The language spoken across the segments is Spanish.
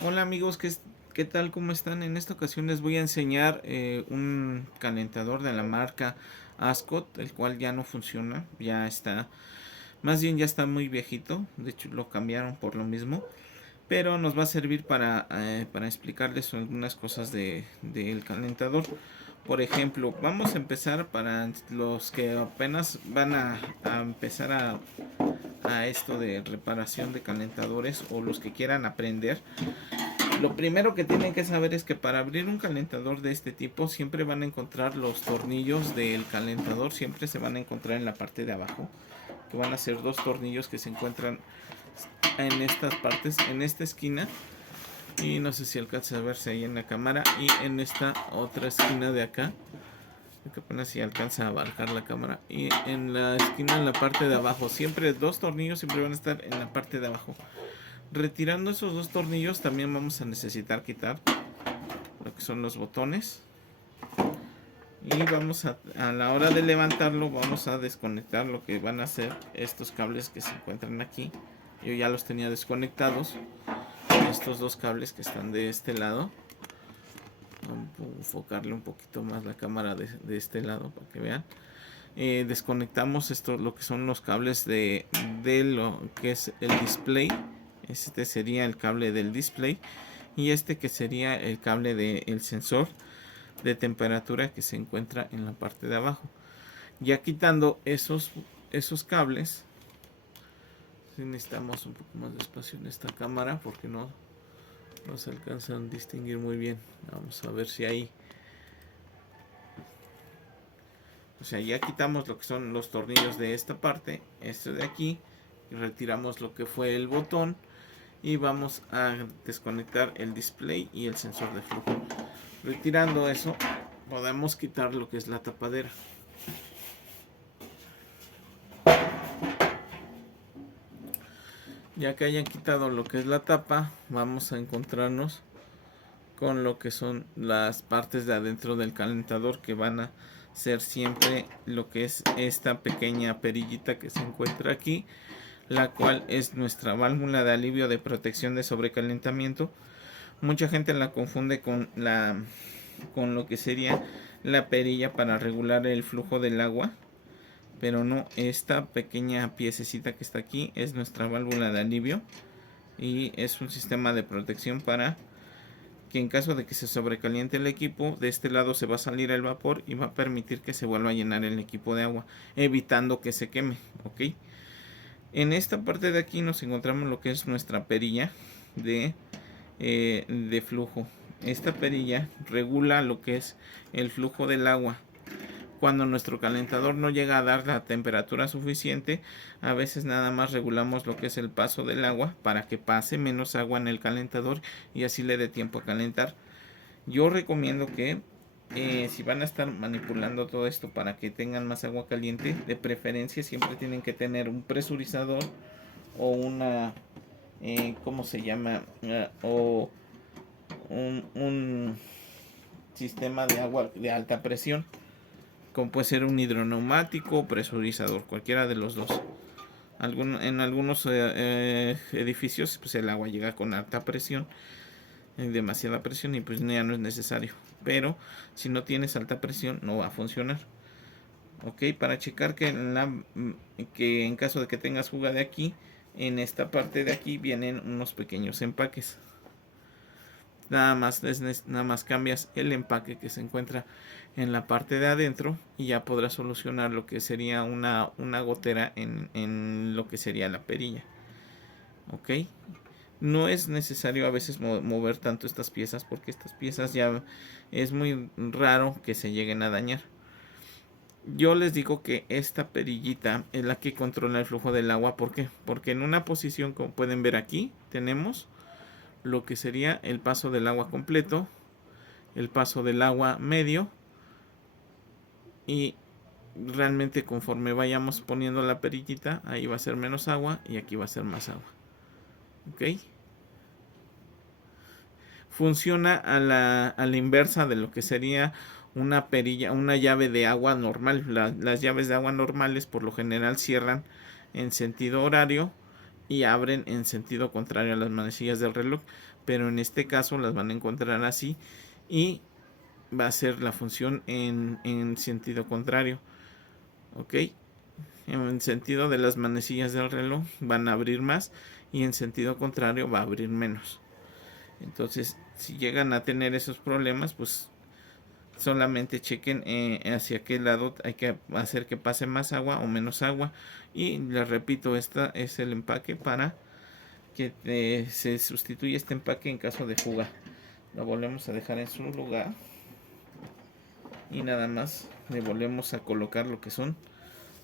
Hola amigos, ¿qué tal? ¿Cómo están? En esta ocasión les voy a enseñar un calentador de la marca Ascot, el cual ya no funciona, ya está, más bien ya está muy viejito, de hecho lo cambiaron por lo mismo, pero nos va a servir para explicarles algunas cosas del calentador. Por ejemplo, vamos a empezar para los que apenas van a empezar a esto de reparación de calentadores o los que quieran aprender. Lo primero que tienen que saber es que para abrir un calentador de este tipo siempre van a encontrar los tornillos del calentador, siempre se van a encontrar en la parte de abajo, que van a ser dos tornillos que se encuentran en estas partes, en esta esquina, y no sé si alcanza a verse ahí en la cámara, y en esta otra esquina de acá, que apenas si alcanza a abarcar la cámara, y en la esquina en la parte de abajo, siempre dos tornillos siempre van a estar en la parte de abajo. Retirando esos dos tornillos también vamos a necesitar quitar lo que son los botones, y vamos a la hora de levantarlo vamos a desconectar lo que van a ser estos cables que se encuentran aquí. Yo ya los tenía desconectados, estos dos cables que están de este lado. Vamos a enfocarle un poquito más la cámara de este lado para que vean. Desconectamos esto, lo que son los cables de lo que es el display. Este sería el cable del display, y este que sería el cable del sensor de temperatura que se encuentra en la parte de abajo. Ya quitando esos cables, si necesitamos un poco más de espacio en esta cámara porque no se alcanzan a distinguir muy bien. Vamos a ver si ahí, o sea, ya quitamos lo que son los tornillos de esta parte, este de aquí, y retiramos lo que fue el botón, y vamos a desconectar el display y el sensor de flujo. Retirando eso, podemos quitar lo que es la tapadera. Ya que hayan quitado lo que es la tapa, vamos a encontrarnos con lo que son las partes de adentro del calentador, que van a ser siempre lo que es esta pequeña perillita que se encuentra aquí, la cual es nuestra válvula de alivio de protección de sobrecalentamiento. Mucha gente la confunde con lo que sería la perilla para regular el flujo del agua, pero no, esta pequeña piececita que está aquí es nuestra válvula de alivio, y es un sistema de protección para que en caso de que se sobrecaliente el equipo, de este lado se va a salir el vapor y va a permitir que se vuelva a llenar el equipo de agua, evitando que se queme. ¿Ok? En esta parte de aquí nos encontramos lo que es nuestra perilla de flujo. Esta perilla regula lo que es el flujo del agua. Cuando nuestro calentador no llega a dar la temperatura suficiente, a veces nada más regulamos lo que es el paso del agua para que pase menos agua en el calentador y así le dé tiempo a calentar. Yo recomiendo que si van a estar manipulando todo esto para que tengan más agua caliente, de preferencia siempre tienen que tener un presurizador o una, ¿cómo se llama? O un sistema de agua de alta presión, como puede ser un hidroneumático o presurizador, cualquiera de los dos. En algunos edificios pues el agua llega con alta presión, demasiada presión, y pues ya no es necesario. Pero si no tienes alta presión no va a funcionar. Ok, para checar que en caso de que tengas fuga de aquí, en esta parte de aquí vienen unos pequeños empaques. Nada más cambias el empaque que se encuentra en la parte de adentro y ya podrás solucionar lo que sería una gotera en lo que sería la perilla. Ok, no es necesario a veces mover tanto estas piezas, porque estas piezas ya es muy raro que se lleguen a dañar. Yo les digo que esta perillita es la que controla el flujo del agua. ¿Por qué? Porque en una posición, como pueden ver aquí, tenemos lo que sería el paso del agua completo, el paso del agua medio, y realmente conforme vayamos poniendo la perillita, ahí va a ser menos agua y aquí va a ser más agua. ¿Ok? Funciona a la inversa de lo que sería una perilla, una llave de agua normal. Las llaves de agua normales por lo general cierran en sentido horario, y abren en sentido contrario a las manecillas del reloj, pero en este caso las van a encontrar así y va a ser la función en sentido contrario. Ok, en sentido de las manecillas del reloj van a abrir más y en sentido contrario va a abrir menos. Entonces, si llegan a tener esos problemas, pues solamente chequen hacia qué lado hay que hacer que pase más agua o menos agua. Y les repito, esta es el empaque para que se sustituya este empaque en caso de fuga. Lo volvemos a dejar en su lugar y nada más le volvemos a colocar lo que son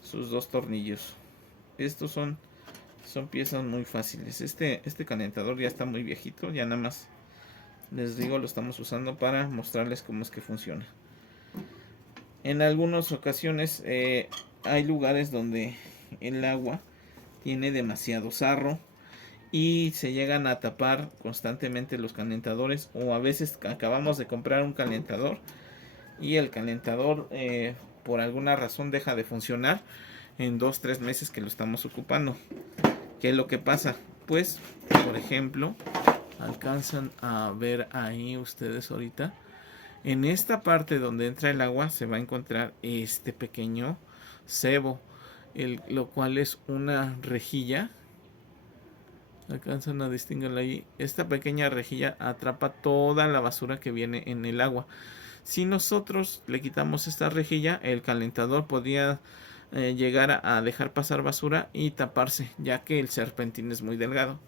sus dos tornillos. Estos son piezas muy fáciles. Este calentador ya está muy viejito, ya nada más les digo, lo estamos usando para mostrarles cómo es que funciona. En algunas ocasiones hay lugares donde el agua tiene demasiado sarro y se llegan a tapar constantemente los calentadores, o a veces acabamos de comprar un calentador y el calentador por alguna razón deja de funcionar en 2-3 meses que lo estamos ocupando. ¿Qué es lo que pasa? Pues, por ejemplo, alcanzan a ver ahí ustedes ahorita, en esta parte donde entra el agua se va a encontrar este pequeño cebo, lo cual es una rejilla. Alcanzan a distinguirla ahí. Esta pequeña rejilla atrapa toda la basura que viene en el agua. Si nosotros le quitamos esta rejilla, el calentador podría llegar a dejar pasar basura y taparse, ya que el serpentín es muy delgado.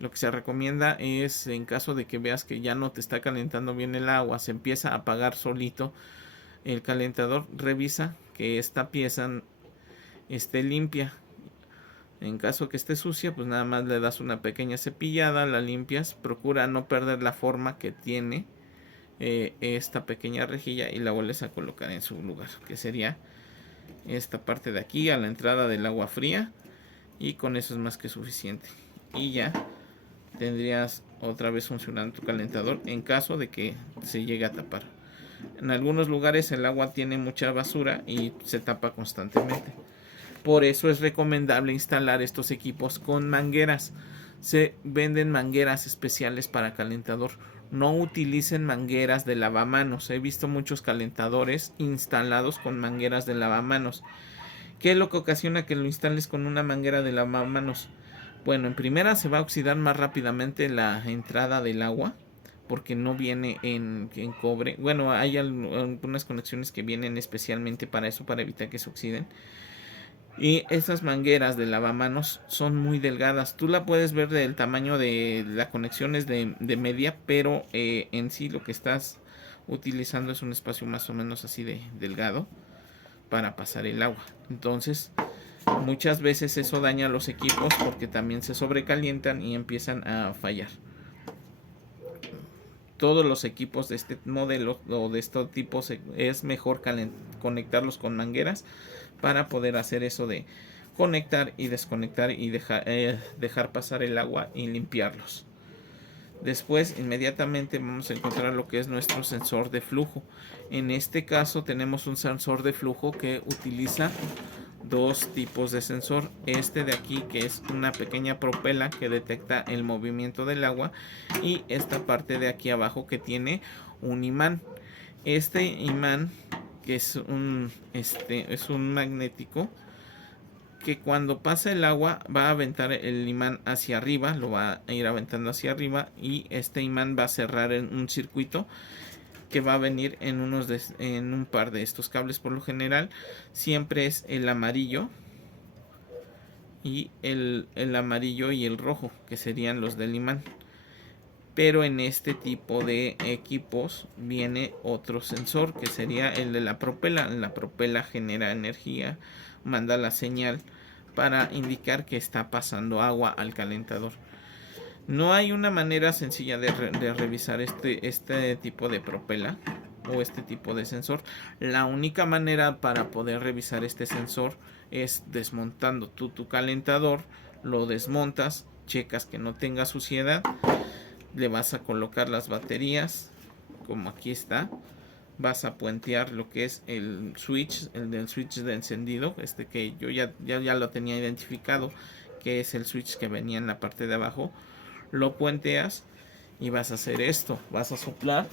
Lo que se recomienda es, en caso de que veas que ya no te está calentando bien el agua, se empieza a apagar solito el calentador, revisa que esta pieza esté limpia. En caso que esté sucia, pues nada más le das una pequeña cepillada, la limpias, procura no perder la forma que tiene esta pequeña rejilla y la vuelves a colocar en su lugar, que sería esta parte de aquí a la entrada del agua fría, y con eso es más que suficiente. Y ya tendrías otra vez funcionando tu calentador en caso de que se llegue a tapar. En algunos lugares el agua tiene mucha basura y se tapa constantemente. Por eso es recomendable instalar estos equipos con mangueras. Se venden mangueras especiales para calentador. No utilicen mangueras de lavamanos. He visto muchos calentadores instalados con mangueras de lavamanos. ¿Qué es lo que ocasiona que lo instales con una manguera de lavamanos? Bueno, en primera se va a oxidar más rápidamente la entrada del agua porque no viene en cobre. Bueno, hay algunas conexiones que vienen especialmente para eso, para evitar que se oxiden. Y estas mangueras de lavamanos son muy delgadas. Tú la puedes ver del tamaño de la conexión es de media, pero en sí lo que estás utilizando es un espacio más o menos así de delgado para pasar el agua. Entonces, muchas veces eso daña los equipos porque también se sobrecalientan y empiezan a fallar. Todos los equipos de este modelo o de estos tipos es mejor conectarlos con mangueras para poder hacer eso de conectar y desconectar y dejar pasar el agua y limpiarlos. Después inmediatamente vamos a encontrar lo que es nuestro sensor de flujo. En este caso tenemos un sensor de flujo que utiliza dos tipos de sensor. Este de aquí, que es una pequeña propela que detecta el movimiento del agua, y esta parte de aquí abajo que tiene un imán. Este imán, que es un magnético, que cuando pasa el agua va a aventar el imán hacia arriba, lo va a ir aventando hacia arriba, y este imán va a cerrar en un circuito que va a venir en un par de estos cables. Por lo general siempre es el amarillo y el amarillo y el rojo, que serían los del imán. Pero en este tipo de equipos viene otro sensor, que sería el de la propela. La propela genera energía, manda la señal para indicar que está pasando agua al calentador. No hay una manera sencilla de revisar este tipo de propela o este tipo de sensor. La única manera para poder revisar este sensor es desmontando tu calentador, lo desmontas, checas que no tenga suciedad, le vas a colocar las baterías, como aquí está. Vas a puentear lo que es el del switch de encendido, que yo ya lo tenía identificado, que es el switch que venía en la parte de abajo, lo puenteas y vas a hacer esto, vas a soplar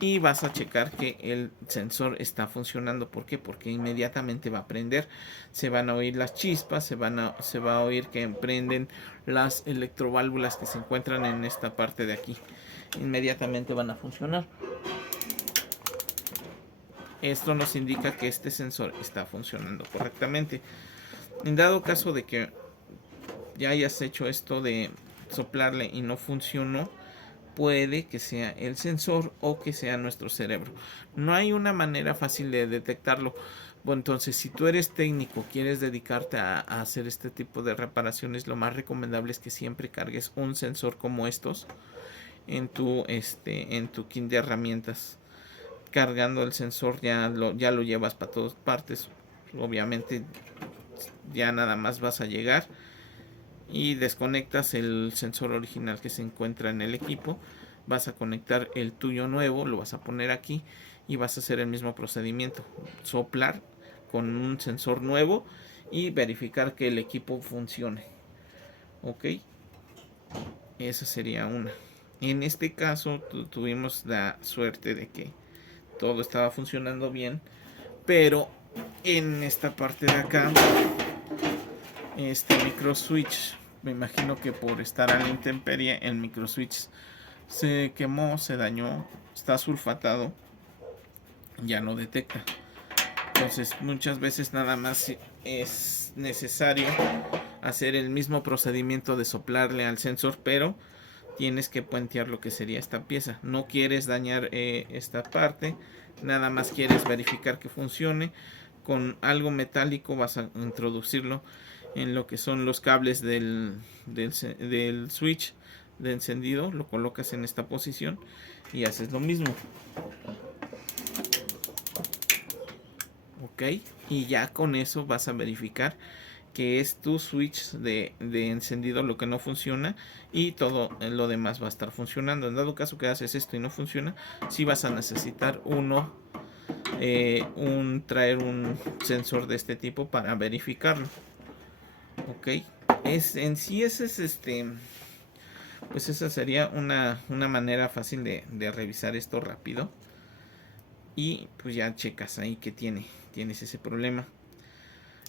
y vas a checar que el sensor está funcionando. ¿Por qué? Porque inmediatamente va a prender, se van a oír las chispas, se va a oír que prenden las electroválvulas que se encuentran en esta parte de aquí, inmediatamente van a funcionar. Esto nos indica que este sensor está funcionando correctamente. En dado caso de que ya hayas hecho esto de soplarle y no funcionó, puede que sea el sensor o que sea nuestro cerebro. No hay una manera fácil de detectarlo. Bueno, entonces, si tú eres técnico, quieres dedicarte a hacer este tipo de reparaciones, lo más recomendable es que siempre cargues un sensor como estos en tu kit de herramientas. Cargando el sensor ya lo llevas para todas partes. Obviamente ya nada más vas a llegar y desconectas el sensor original que se encuentra en el equipo, vas a conectar el tuyo nuevo, lo vas a poner aquí y vas a hacer el mismo procedimiento, soplar con un sensor nuevo y verificar que el equipo funcione. Ok, esa sería una. En este caso tuvimos la suerte de que todo estaba funcionando bien, pero en esta parte de acá, este micro switch, me imagino que por estar a la intemperie, el micro switch se quemó, se dañó, está sulfatado, ya no detecta. Entonces muchas veces nada más es necesario hacer el mismo procedimiento de soplarle al sensor, pero tienes que puentear lo que sería esta pieza. No quieres dañar esta parte, nada más quieres verificar que funcione. Con algo metálico vas a introducirlo en lo que son los cables del switch de encendido, lo colocas en esta posición y haces lo mismo. Ok, y ya con eso vas a verificar que es tu switch de encendido lo que no funciona y todo lo demás va a estar funcionando. En dado caso que haces esto y no funciona, sí vas a necesitar traer un sensor de este tipo para verificarlo. Ok, en sí ese es pues esa sería una manera fácil de revisar esto rápido y pues ya checas ahí que tienes ese problema.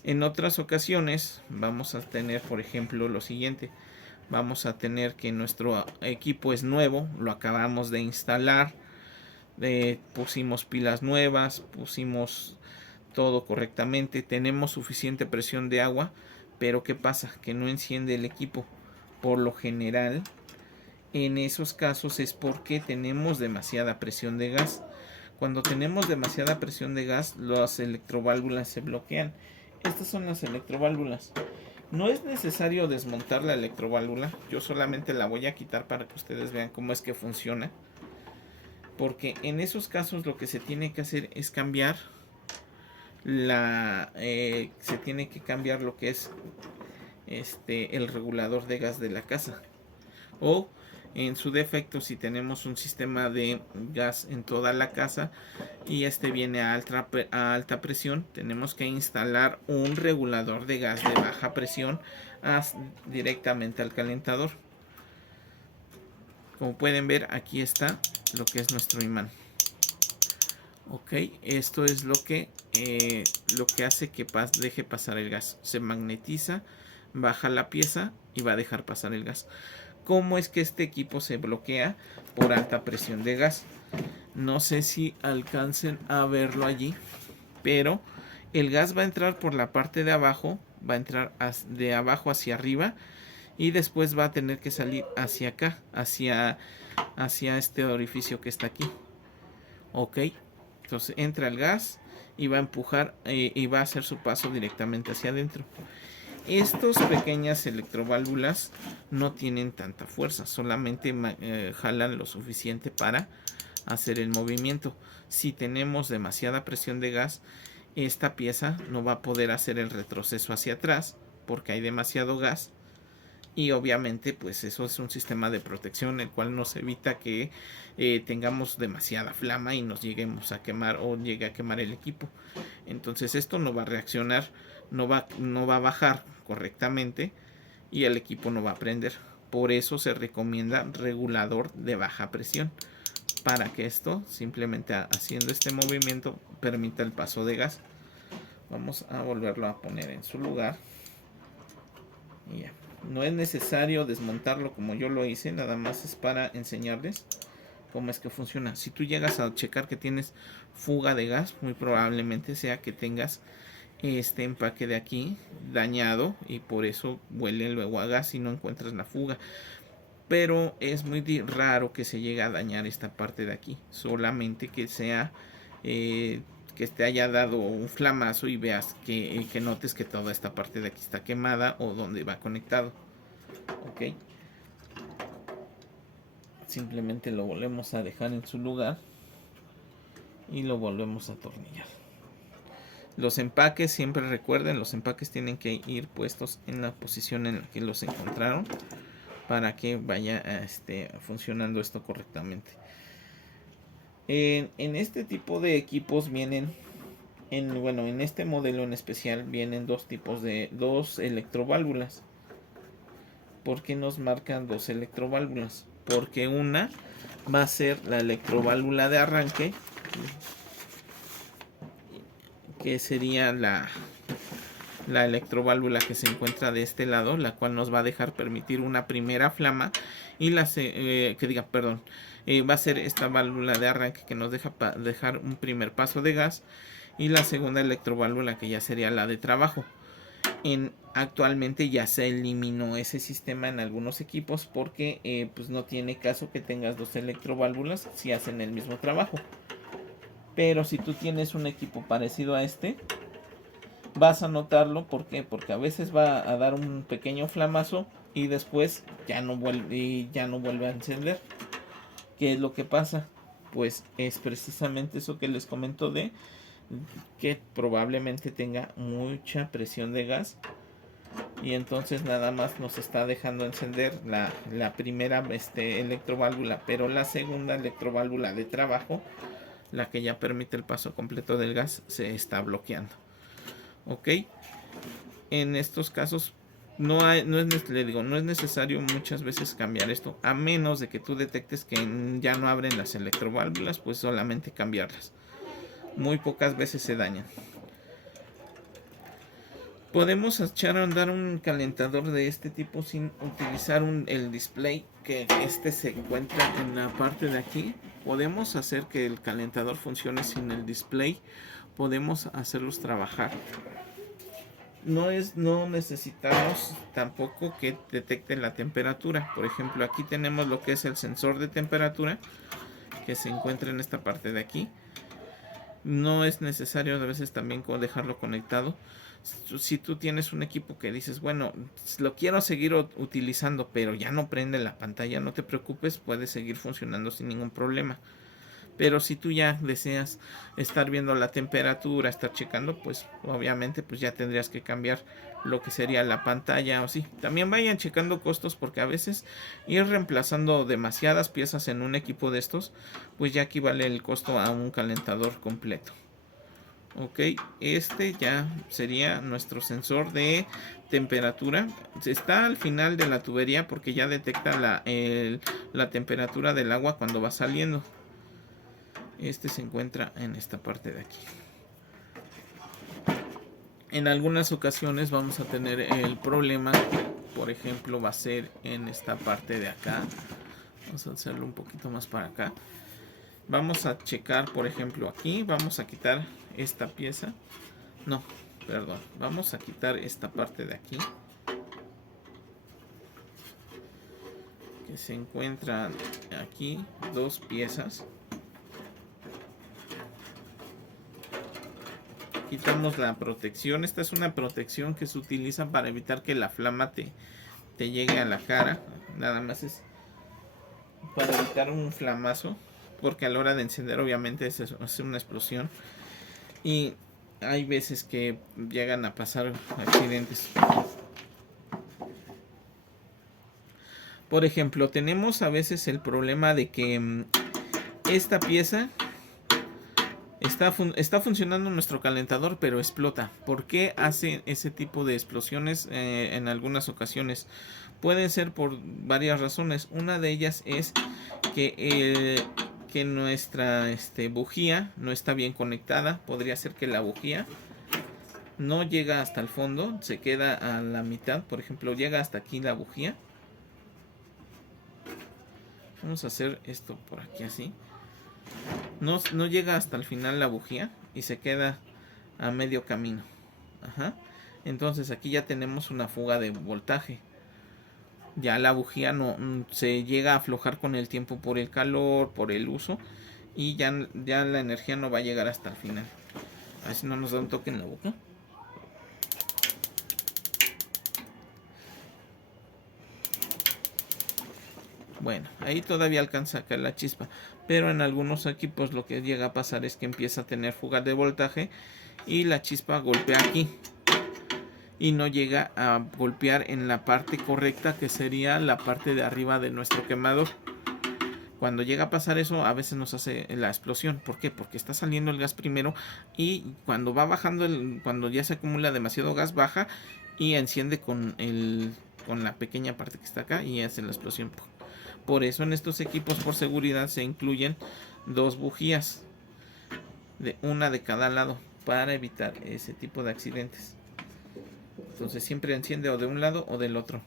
En otras ocasiones vamos a tener, por ejemplo, lo siguiente. Vamos a tener que nuestro equipo es nuevo, lo acabamos de instalar, pusimos pilas nuevas, pusimos todo correctamente, tenemos suficiente presión de agua, pero ¿qué pasa? Que no enciende el equipo. Por lo general, en esos casos es porque tenemos demasiada presión de gas. Cuando tenemos demasiada presión de gas, las electroválvulas se bloquean. Estas son las electroválvulas. No es necesario desmontar la electroválvula. Yo solamente la voy a quitar para que ustedes vean cómo es que funciona. Porque en esos casos lo que se tiene que hacer es cambiar se tiene que cambiar lo que es el regulador de gas de la casa. O en su defecto, si tenemos un sistema de gas en toda la casa y viene a alta presión, tenemos que instalar un regulador de gas de baja presión directamente al calentador. Como pueden ver, aquí está lo que es nuestro imán. Ok, esto es lo que hace que deje pasar el gas. Se magnetiza, baja la pieza y va a dejar pasar el gas. ¿Cómo es que este equipo se bloquea? Por alta presión de gas. No sé si alcancen a verlo allí, pero el gas va a entrar por la parte de abajo, va a entrar de abajo hacia arriba y después va a tener que salir hacia acá, hacia este orificio que está aquí. Ok, entonces entra el gas y va a empujar y va a hacer su paso directamente hacia adentro. Estas pequeñas electroválvulas no tienen tanta fuerza, solamente jalan lo suficiente para hacer el movimiento. Si tenemos demasiada presión de gas, esta pieza no va a poder hacer el retroceso hacia atrás porque hay demasiado gas y obviamente pues eso es un sistema de protección el cual nos evita que tengamos demasiada flama y nos lleguemos a quemar o llegue a quemar el equipo. Entonces esto no va a reaccionar, no va a bajar correctamente y el equipo no va a prender. Por eso se recomienda regulador de baja presión, para que esto simplemente haciendo este movimiento permita el paso de gas. Vamos a volverlo a poner en su lugar y ya. No es necesario desmontarlo como yo lo hice, nada más es para enseñarles cómo es que funciona. Si tú llegas a checar que tienes fuga de gas, muy probablemente sea que tengas este empaque de aquí dañado y por eso huele luego a gas y no encuentras la fuga. Pero es muy raro que se llegue a dañar esta parte de aquí, solamente que sea que te haya dado un flamazo y veas que notes que toda esta parte de aquí está quemada o donde va conectado. Ok, simplemente lo volvemos a dejar en su lugar y lo volvemos a atornillar. Los empaques, siempre recuerden, los empaques tienen que ir puestos en la posición en la que los encontraron para que vaya funcionando esto correctamente. En este tipo de equipos vienen, en este modelo en especial vienen dos electroválvulas. ¿Por qué nos marcan dos electroválvulas? Porque una va a ser la electroválvula de arranque, que sería la electroválvula que se encuentra de este lado, la cual nos va a dejar permitir una primera flama y va a ser esta válvula de arranque que nos deja dejar un primer paso de gas, y la segunda electroválvula que ya sería la de trabajo. Actualmente ya se eliminó ese sistema en algunos equipos porque pues no tiene caso que tengas dos electroválvulas si hacen el mismo trabajo. Pero si tú tienes un equipo parecido a este, vas a notarlo. ¿Por qué? Porque a veces va a dar un pequeño flamazo y después ya no vuelve a encender. ¿Qué es lo que pasa? Pues es precisamente eso que les comento, de que probablemente tenga mucha presión de gas y entonces nada más nos está dejando encender la primera electroválvula, pero la segunda electroválvula de trabajo, la que ya permite el paso completo del gas, se está bloqueando. Ok, en estos casos no es necesario muchas veces cambiar esto, a menos de que tú detectes que ya no abren las electroválvulas, pues solamente cambiarlas. Muy pocas veces se dañan. Podemos echar a andar un calentador de este tipo sin utilizar el display, que se encuentra en la parte de aquí. Podemos hacer que el calentador funcione sin el display. Podemos hacerlos trabajar. No necesitamos tampoco que detecten la temperatura. Por ejemplo, aquí tenemos lo que es el sensor de temperatura, que se encuentra en esta parte de aquí. No es necesario a veces también dejarlo conectado. Si tú tienes un equipo que dices, bueno, lo quiero seguir utilizando, pero ya no prende la pantalla, no te preocupes, puede seguir funcionando sin ningún problema. Pero si tú ya deseas estar viendo la temperatura, estar checando, pues obviamente pues ya tendrías que cambiar lo que sería la pantalla o sí. También vayan checando costos, porque a veces ir reemplazando demasiadas piezas en un equipo de estos, pues ya equivale el costo a un calentador completo. Ok, este ya sería nuestro sensor de temperatura. Está al final de la tubería porque ya detecta la temperatura del agua cuando va saliendo. Este se encuentra en esta parte de aquí. En algunas ocasiones vamos a tener el problema, por ejemplo, va a ser en esta parte de acá. Vamos a hacerlo un poquito más para acá. Vamos a checar, por ejemplo, aquí. Vamos a quitar esta pieza. No, perdón. Vamos a quitar esta parte de aquí, que se encuentran aquí dos piezas. Quitamos la protección. Esta es una protección que se utiliza para evitar que la flama te llegue a la cara. Nada más es para evitar un flamazo, porque a la hora de encender obviamente es una explosión y hay veces que llegan a pasar accidentes. Por ejemplo, tenemos a veces el problema de que esta pieza está funcionando nuestro calentador, pero explota. ¿Por qué hace ese tipo de explosiones en algunas ocasiones? Pueden ser por varias razones. Una de ellas es que nuestra bujía no está bien conectada. Podría ser que la bujía no llega hasta el fondo, se queda a la mitad. Por ejemplo, llega hasta aquí la bujía. Vamos a hacer esto por aquí así. No llega hasta el final la bujía y se queda a medio camino. Ajá. Entonces aquí ya tenemos una fuga de voltaje. Ya la bujía no se llega a aflojar con el tiempo por el calor, por el uso, y ya la energía no va a llegar hasta el final. A ver si no nos da un toque en la boca. Bueno, ahí todavía alcanza a caer la chispa, pero en algunos equipos lo que llega a pasar es que empieza a tener fugas de voltaje y la chispa golpea aquí y no llega a golpear en la parte correcta, que sería la parte de arriba de nuestro quemador. Cuando llega a pasar eso, a veces nos hace la explosión. ¿Por qué? Porque está saliendo el gas primero y cuando va bajando, cuando ya se acumula demasiado gas, baja y enciende con la pequeña parte que está acá y hace la explosión. Por eso en estos equipos, por seguridad, se incluyen dos bujías, una de cada lado, para evitar ese tipo de accidentes. Entonces siempre enciende o de un lado o del otro.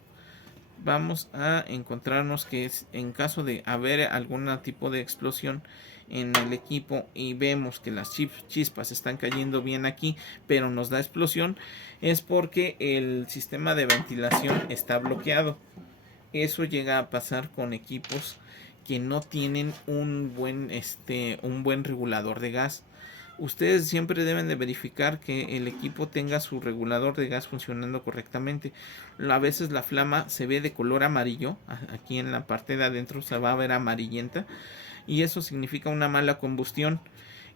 Vamos a encontrarnos que en caso de haber algún tipo de explosión en el equipo y vemos que las chispas están cayendo bien aquí, pero nos da explosión, es porque el sistema de ventilación está bloqueado. Eso llega a pasar con equipos que no tienen un buen regulador de gas. Ustedes siempre deben de verificar que el equipo tenga su regulador de gas funcionando correctamente. A veces la flama se ve de color amarillo, aquí en la parte de adentro se va a ver amarillenta, y eso significa una mala combustión.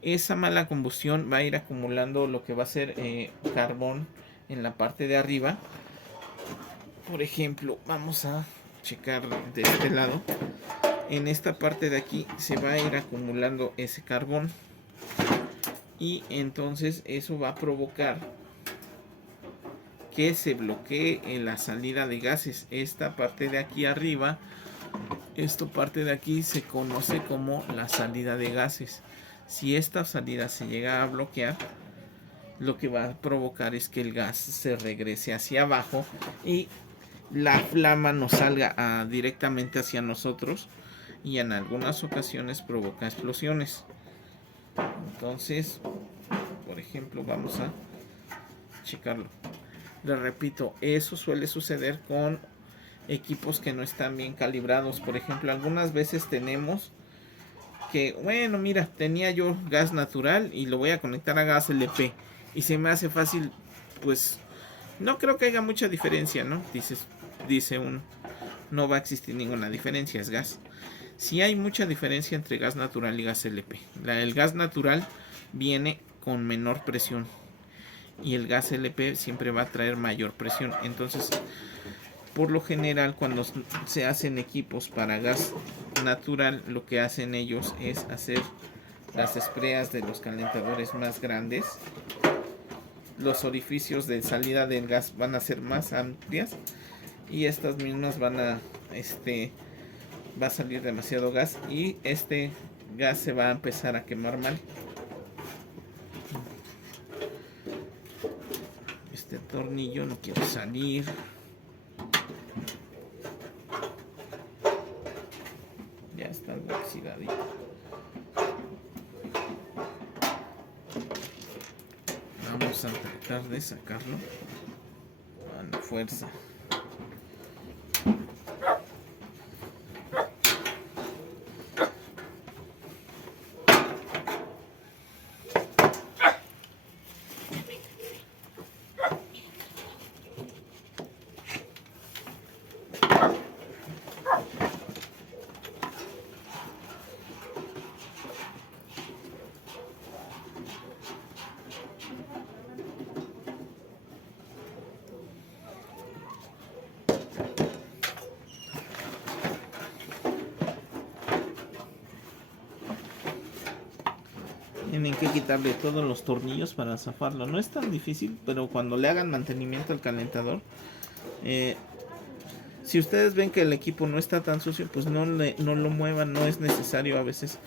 Esa mala combustión va a ir acumulando lo que va a ser carbón en la parte de arriba. Por ejemplo, vamos a checar de este lado. En esta parte de aquí se va a ir acumulando ese carbón y entonces eso va a provocar que se bloquee en la salida de gases. Esta parte de aquí arriba, esta parte de aquí se conoce como la salida de gases. Si esta salida se llega a bloquear, lo que va a provocar es que el gas se regrese hacia abajo y la flama nos salga directamente hacia nosotros, y en algunas ocasiones provoca explosiones. Entonces, por ejemplo, vamos a checarlo. Les repito, eso suele suceder con equipos que no están bien calibrados. Por ejemplo, algunas veces tenemos que, bueno, mira, tenía yo gas natural y lo voy a conectar a gas LP y se me hace fácil, pues no creo que haya mucha diferencia, ¿no? Dice no va a existir ninguna diferencia, es gas. Sí hay mucha diferencia entre gas natural y gas LP. El gas natural viene con menor presión y el gas LP siempre va a traer mayor presión. Entonces, por lo general, cuando se hacen equipos para gas natural, lo que hacen ellos es hacer las espreas de los calentadores más grandes. Los orificios de salida del gas van a ser más amplias y estas mismas va a salir demasiado gas y este gas se va a empezar a quemar mal. Este tornillo no quiere salir. Ya está algo oxidadito. Vamos a tratar de sacarlo a la fuerza. Tienen que quitarle todos los tornillos para zafarlo. No es tan difícil, pero cuando le hagan mantenimiento al calentador, si ustedes ven que el equipo no está tan sucio, pues no lo muevan, no es necesario. A veces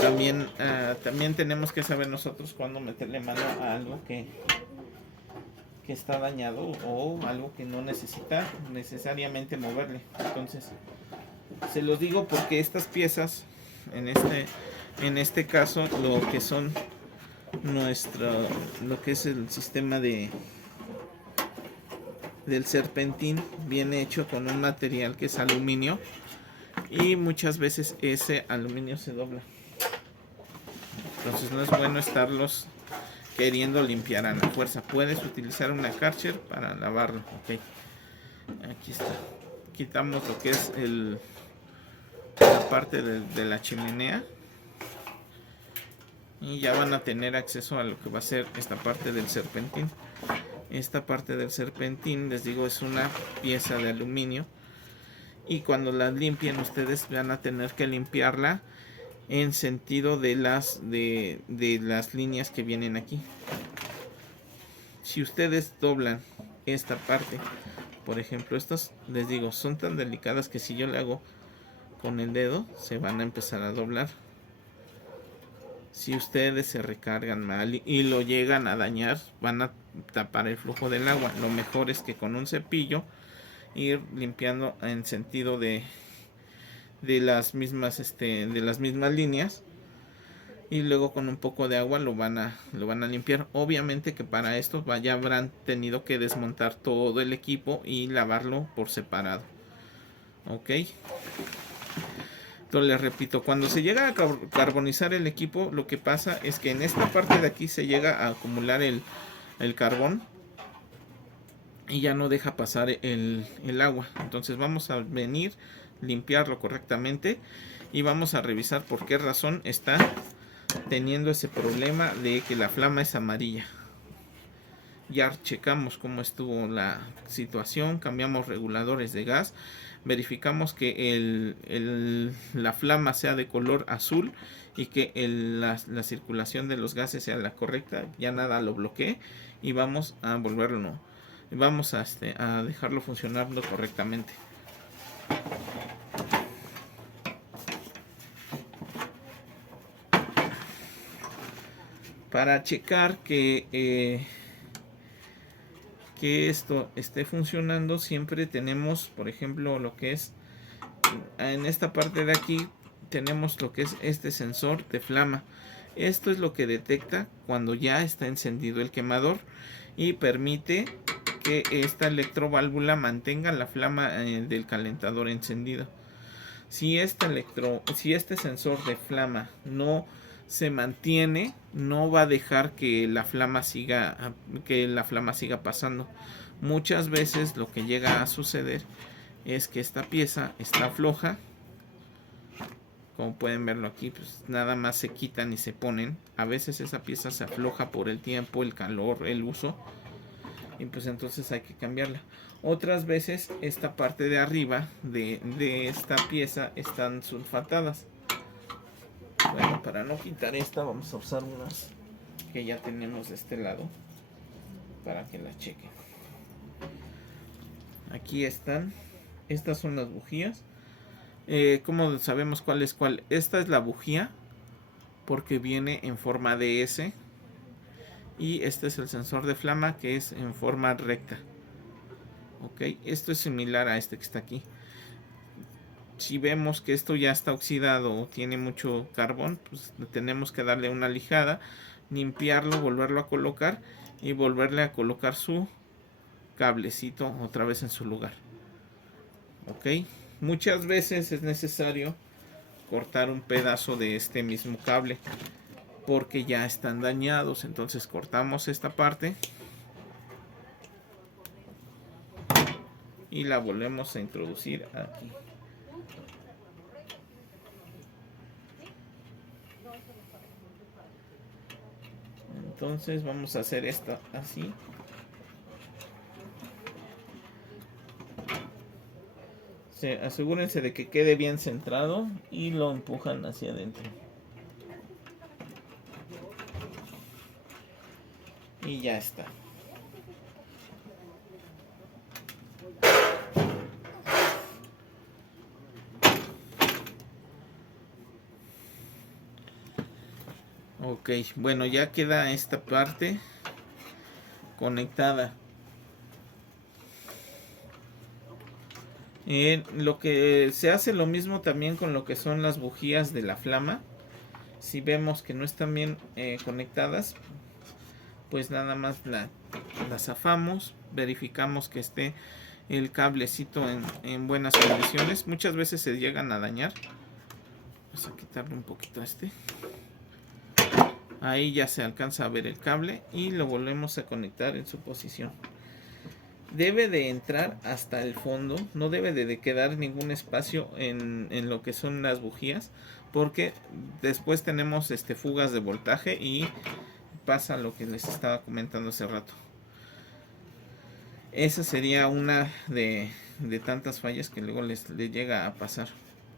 también tenemos que saber nosotros cuándo meterle mano a algo que está dañado o algo que no necesita necesariamente moverle. Entonces, se los digo porque estas piezas, en este caso, lo que son lo que es el sistema del serpentín, viene hecho con un material que es aluminio, y muchas veces ese aluminio se dobla. Entonces no es bueno estarlos queriendo limpiar a la fuerza. Puedes utilizar una Karcher para lavarlo. Okay. Aquí está. Quitamos lo que es la parte de la chimenea, y ya van a tener acceso a lo que va a ser esta parte del serpentín. Esta parte del serpentín, les digo, es una pieza de aluminio, y cuando la limpien ustedes van a tener que limpiarla en sentido de las líneas que vienen aquí. Si ustedes doblan esta parte, por ejemplo, estas, les digo, son tan delicadas que si yo le hago con el dedo se van a empezar a doblar. Si ustedes se recargan mal y lo llegan a dañar, van a tapar el flujo del agua. Lo mejor es que con un cepillo ir limpiando en sentido de las mismas líneas, y luego con un poco de agua lo van a limpiar. Obviamente que para esto ya habrán tenido que desmontar todo el equipo y lavarlo por separado. Ok. Entonces les repito, cuando se llega a carbonizar el equipo, lo que pasa es que en esta parte de aquí se llega a acumular el carbón, y ya no deja pasar el agua. Entonces vamos a venir, limpiarlo correctamente, y vamos a revisar por qué razón está teniendo ese problema de que la flama es amarilla. Ya checamos cómo estuvo la situación, cambiamos reguladores de gas, verificamos que la flama sea de color azul y que la circulación de los gases sea la correcta. Ya nada lo bloquee, y vamos a volverlo, vamos a dejarlo funcionando correctamente. Para checar que esto esté funcionando, siempre tenemos, por ejemplo, lo que es en esta parte de aquí, tenemos lo que es este sensor de flama. Esto es lo que detecta cuando ya está encendido el quemador, y permite que esta electroválvula mantenga la flama del calentador encendido. Si este sensor de flama no se mantiene, no va a dejar que la flama siga pasando. Muchas veces lo que llega a suceder es que esta pieza está floja. Como pueden verlo aquí, pues nada más se quitan y se ponen. A veces esa pieza se afloja por el tiempo, el calor, el uso, y pues entonces hay que cambiarla. Otras veces esta parte de arriba de esta pieza están sulfatadas. Bueno, para no quitar esta, vamos a usar unas que ya tenemos de este lado para que la chequen. Aquí están. Estas son las bujías. ¿Cómo sabemos cuál es cuál? Esta es la bujía porque viene en forma de S, y este es el sensor de flama que es en forma recta. Ok, esto es similar a este que está aquí. Si vemos que esto ya está oxidado o tiene mucho carbón, pues tenemos que darle una lijada, limpiarlo, volverlo a colocar y volverle a colocar su cablecito otra vez en su lugar. Ok, muchas veces es necesario cortar un pedazo de este mismo cable porque ya están dañados. Entonces cortamos esta parte y la volvemos a introducir aquí. Entonces vamos a hacer esto así. Asegúrense de que quede bien centrado y lo empujan hacia adentro. y ya está. Ok, bueno, ya queda esta parte conectada. Lo que se hace lo mismo también con lo que son las bujías de la flama. Si vemos que no están bien conectadas, pues nada más la zafamos, verificamos que esté el cablecito en buenas condiciones. Muchas veces se llegan a dañar. Vamos a quitarle un poquito a este. Ahí ya se alcanza a ver el cable y lo volvemos a conectar en su posición. Debe de entrar hasta el fondo, no debe de quedar ningún espacio en lo que son las bujías, porque después tenemos fugas de voltaje y pasa lo que les estaba comentando hace rato. Esa sería una de tantas fallas que luego les llega a pasar.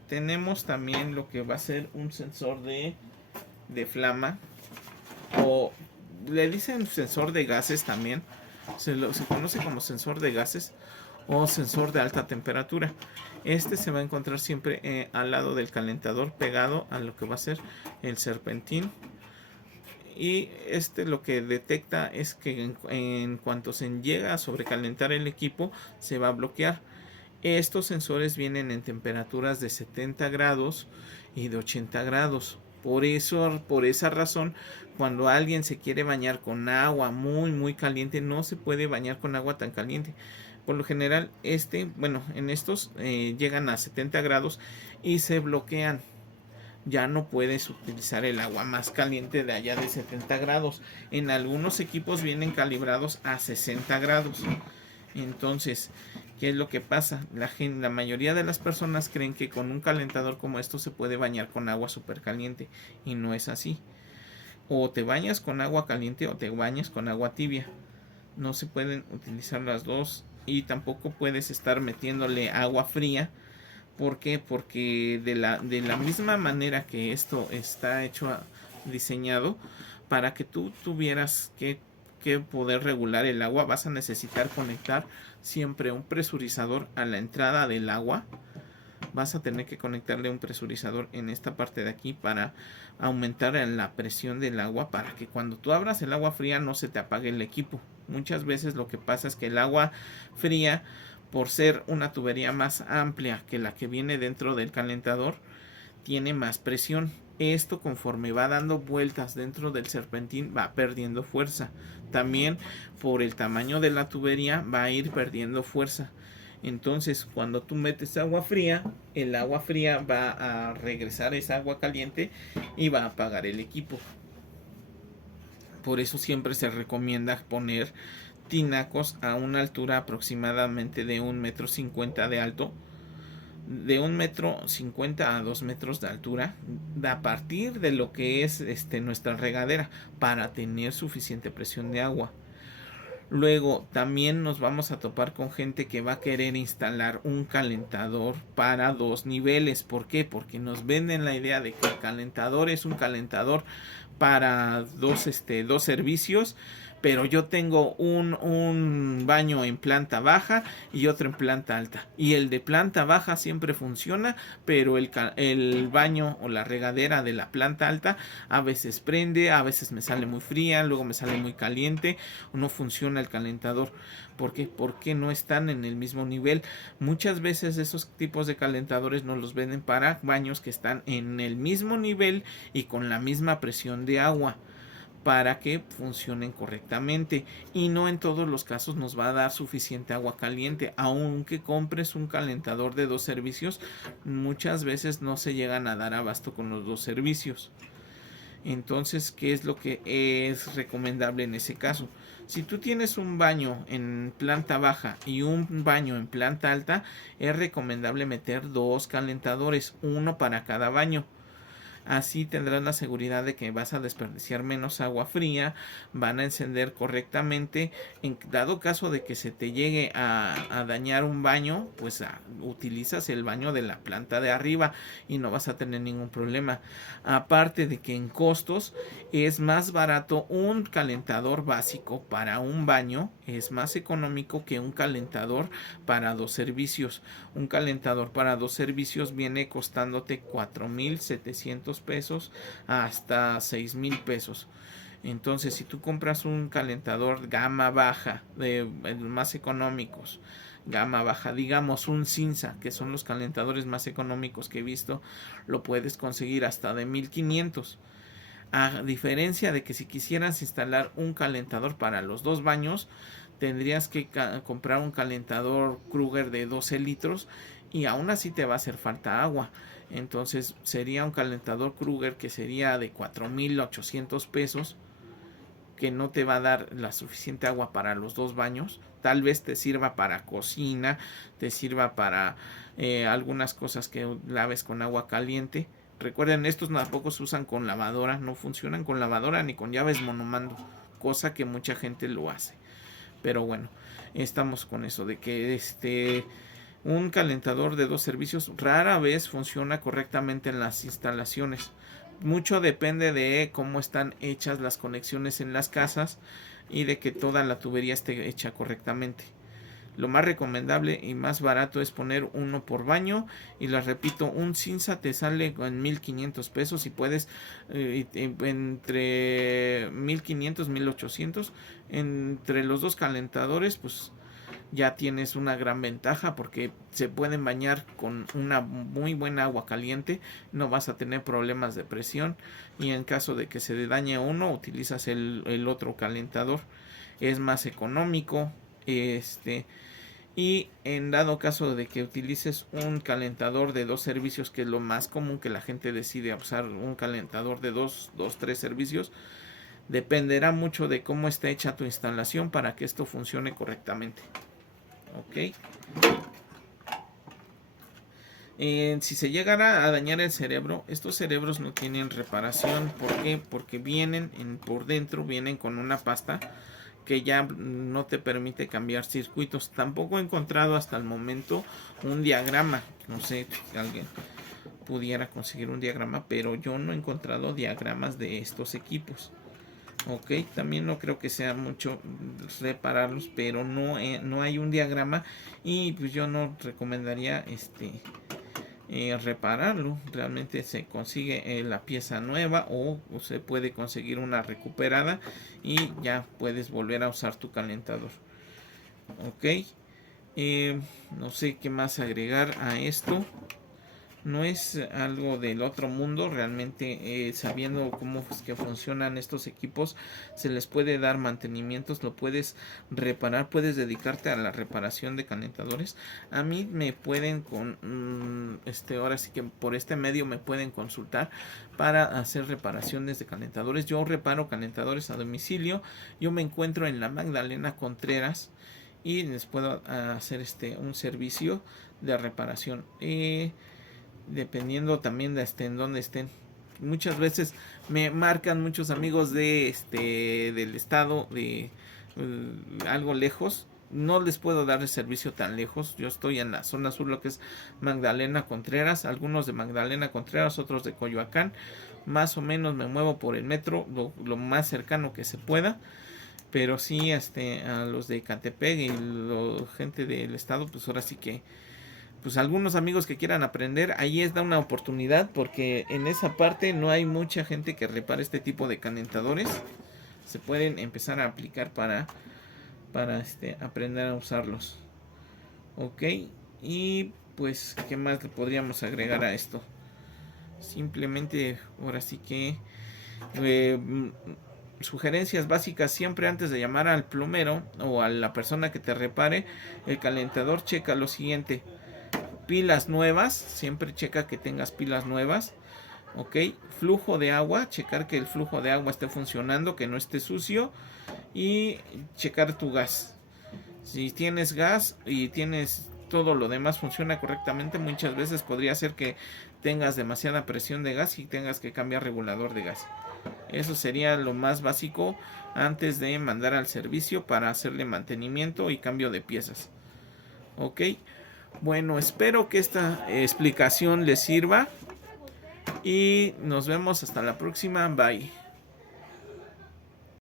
Tenemos también lo que va a ser un sensor de flama, o le dicen sensor de gases también. Se conoce como sensor de gases o sensor de alta temperatura. Este se va a encontrar siempre al lado del calentador, pegado a lo que va a ser el serpentín. Y lo que detecta es que en cuanto se llega a sobrecalentar el equipo, se va a bloquear. Estos sensores vienen en temperaturas de 70 grados y de 80 grados. Por esa razón, cuando alguien se quiere bañar con agua muy caliente, no se puede bañar con agua tan caliente. Por lo general, en estos llegan a 70 grados y se bloquean. Ya no puedes utilizar el agua más caliente de allá de 70 grados. En algunos equipos vienen calibrados a 60 grados. Entonces, ¿qué es lo que pasa? La mayoría de las personas creen que con un calentador como esto se puede bañar con agua súper caliente, y no es así. O te bañas con agua caliente o te bañas con agua tibia. No se pueden utilizar las dos, y tampoco puedes estar metiéndole agua fría. ¿Por qué? Porque de la misma manera que esto está diseñado, para que tú tuvieras que poder regular el agua, vas a necesitar conectar siempre un presurizador a la entrada del agua. Vas a tener que conectarle un presurizador en esta parte de aquí para aumentar la presión del agua, para que cuando tú abras el agua fría no se te apague el equipo. Muchas veces lo que pasa es que el agua fría, por ser una tubería más amplia que la que viene dentro del calentador, tiene más presión. Esto, conforme va dando vueltas dentro del serpentín, va perdiendo fuerza. También por el tamaño de la tubería va a ir perdiendo fuerza. Entonces, cuando tú metes agua fría, el agua fría va a regresar esa agua caliente y va a apagar el equipo. Por eso siempre se recomienda poner tinacos a una altura aproximadamente de 1,50 m de alto, de 1,50 m a 2 metros de altura, a partir de lo que es nuestra regadera, para tener suficiente presión de agua. Luego también nos vamos a topar con gente que va a querer instalar un calentador para 2 niveles. ¿Por qué? Porque nos venden la idea de que el calentador es un calentador para dos servicios, pero yo tengo un baño en planta baja y otro en planta alta, y el de planta baja siempre funciona, pero el baño o la regadera de la planta alta a veces prende, a veces me sale muy fría, luego me sale muy caliente, o no funciona el calentador. ¿Por qué? Porque no están en el mismo nivel. Muchas veces esos tipos de calentadores nos los venden para baños que están en el mismo nivel y con la misma presión de agua, para que funcionen correctamente, y no en todos los casos nos va a dar suficiente agua caliente. Aunque compres un calentador de 2 servicios, muchas veces no se llegan a dar abasto con los 2 servicios. Entonces, ¿qué es lo que es recomendable en ese caso? Si tú tienes un baño en planta baja y un baño en planta alta, es recomendable meter 2 calentadores, uno para cada baño. Así tendrás la seguridad de que vas a desperdiciar menos agua fría, van a encender correctamente. En dado caso de que se te llegue a dañar un baño, pues utilizas el baño de la planta de arriba y no vas a tener ningún problema. Aparte de que en costos es más barato un calentador básico para un baño, es más económico que un calentador para dos servicios. Un calentador para dos servicios viene costándote 4,700 pesos hasta 6,000 pesos. Entonces, si tú compras un calentador gama baja, de más económicos, gama baja, digamos un Cinza, que son los calentadores más económicos que he visto, lo puedes conseguir hasta de 1,500. A diferencia de que si quisieras instalar un calentador para los dos baños, tendrías que comprar un calentador Kruger de 12 litros y aún así te va a hacer falta agua. Entonces sería un calentador Kruger que sería de 4,800 pesos, que no te va a dar la suficiente agua para los dos baños. Tal vez te sirva para cocina, te sirva para algunas cosas que laves con agua caliente. Recuerden, estos tampoco se usan con lavadora, no funcionan con lavadora ni con llaves monomando, cosa que mucha gente lo hace. Pero bueno, estamos con eso de que un calentador de dos servicios rara vez funciona correctamente en las instalaciones. Mucho depende de cómo están hechas las conexiones en las casas y de que toda la tubería esté hecha correctamente. Lo más recomendable y más barato es poner uno por baño. Y les repito, un Cinza te sale en 1,500 pesos y puedes entre 1,500 1,800. Entre los dos calentadores, pues ya tienes una gran ventaja porque se pueden bañar con una muy buena agua caliente, no vas a tener problemas de presión y en caso de que se dañe uno utilizas el otro calentador, es más económico. Y en dado caso de que utilices un calentador de dos servicios, que es lo más común que la gente decide usar un calentador de dos, tres servicios, dependerá mucho de cómo está hecha tu instalación para que esto funcione correctamente. Ok. Si se llegara a dañar el cerebro, estos cerebros no tienen reparación. ¿Por qué? Porque vienen por dentro, vienen con una pasta que ya no te permite cambiar circuitos. Tampoco he encontrado hasta el momento un diagrama. No sé si alguien pudiera conseguir un diagrama, pero yo no he encontrado diagramas de estos equipos. Ok, también no creo que sea mucho repararlos, pero no hay un diagrama y pues yo no recomendaría repararlo. Realmente se consigue la pieza nueva o se puede conseguir una recuperada y ya puedes volver a usar tu calentador. Ok, no sé qué más agregar a esto. No es algo del otro mundo, realmente sabiendo cómo es que funcionan estos equipos, se les puede dar mantenimientos, lo puedes reparar, puedes dedicarte a la reparación de calentadores. A mí me pueden ahora sí que por este medio me pueden consultar para hacer reparaciones de calentadores. Yo reparo calentadores a domicilio, yo me encuentro en la Magdalena Contreras y les puedo hacer un servicio de reparación. Dependiendo también de en dónde estén. Muchas veces me marcan muchos amigos del estado de algo lejos. No les puedo dar el servicio tan lejos. Yo estoy en la zona sur, lo que es Magdalena Contreras. Algunos de Magdalena Contreras, otros de Coyoacán. Más o menos me muevo por el metro, lo más cercano que se pueda. Pero sí, a los de Catepec y la gente del estado, pues ahora sí que pues algunos amigos que quieran aprender, ahí es da una oportunidad porque en esa parte no hay mucha gente que repare este tipo de calentadores. Se pueden empezar a aplicar para aprender a usarlos. Ok, y pues qué más le podríamos agregar a esto. Simplemente ahora sí que sugerencias básicas: siempre antes de llamar al plomero o a la persona que te repare el calentador, checa lo siguiente: pilas nuevas, siempre checa que tengas pilas nuevas. Ok, flujo de agua, checar que el flujo de agua esté funcionando, que no esté sucio. Y checar tu gas. Si tienes gas y tienes todo lo demás funciona correctamente, muchas veces podría ser que tengas demasiada presión de gas y tengas que cambiar regulador de gas. Eso sería lo más básico antes de mandar al servicio para hacerle mantenimiento y cambio de piezas. Ok, bueno, espero que esta explicación les sirva y nos vemos hasta la próxima. Bye.